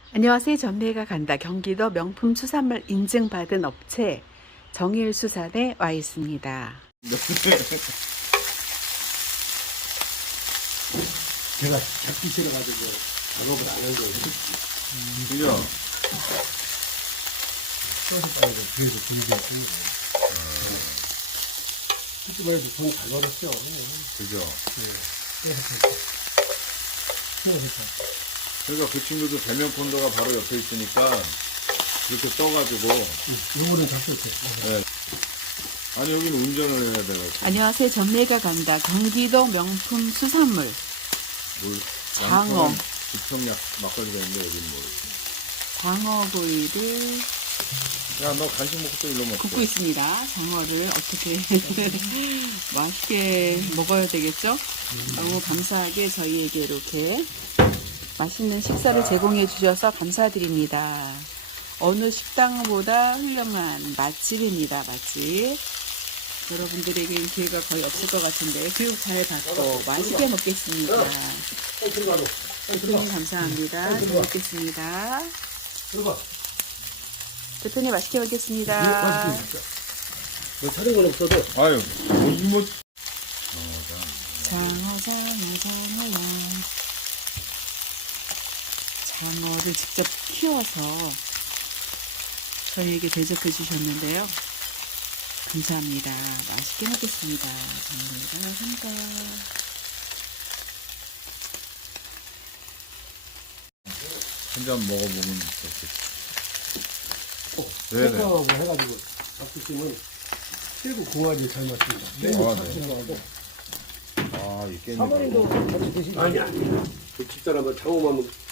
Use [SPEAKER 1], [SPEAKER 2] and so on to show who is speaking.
[SPEAKER 1] 안녕하세요. 전매가 간다. 경기도 명품 수산물 인증받은 업체 정일수산에 와 있습니다.
[SPEAKER 2] 제가 잡기 싫어가지고 작업을 안 한 거예요.
[SPEAKER 3] 그죠?
[SPEAKER 2] 소주빵도 그래도 준비했습니다. 솔직히 말해서 돈 잘 벌었죠.
[SPEAKER 3] 그죠?
[SPEAKER 2] 그래서
[SPEAKER 3] 그러니까 그 친구도 대면 콘도가 바로 옆에 있으니까 그렇게 떠가지고.
[SPEAKER 2] 요거는 잡혔어요.
[SPEAKER 3] 네. 아니 여기는 운전을 해야 돼가지고.
[SPEAKER 1] 안녕하세요. 전매가 간다. 경기도 명품 수산물
[SPEAKER 3] 뭘,
[SPEAKER 1] 장어.
[SPEAKER 3] 양평은 지평약 막걸리가 있는데 여기는 모르겠어.
[SPEAKER 1] 장어구이를
[SPEAKER 3] 야너 간식 먹고 또 일로 먹고.
[SPEAKER 1] 굽고 있습니다. 장어를 어떻게 맛있게 먹어야 되겠죠? 너무 감사하게 저희에게 이렇게 맛있는 식사를 제공해 주셔서 감사드립니다. 어느 식당보다 훌륭한 맛집입니다. 맛집. 여러분들에게는 기회가 거의 없을 것 같은데 교육 잘 받고 맛있게 먹겠습니다. 대표님 감사합니다. 잘 먹겠습니다.
[SPEAKER 2] 들어가.
[SPEAKER 1] 대표님 맛있게 먹겠습니다.
[SPEAKER 2] 뭐 다른 건 없어도
[SPEAKER 3] 아유 뭐
[SPEAKER 1] 장어 장어를 직접 키워서 저희에게 대접해 주셨는데요. 감사합니다. 맛있게 먹겠습니다. 감사합니다.
[SPEAKER 3] 한 잔 먹어보면 좋겠어. 네네.
[SPEAKER 2] 뭐 해가지고 잡수시면 최고 궁합이 잘 맞습니다.
[SPEAKER 3] 네.
[SPEAKER 2] 너무
[SPEAKER 3] 아, 네.
[SPEAKER 2] 잡수나고
[SPEAKER 3] 아이 깻잎.
[SPEAKER 2] 사모님도 같이 드시죠? 아니 그 집사람은 장어만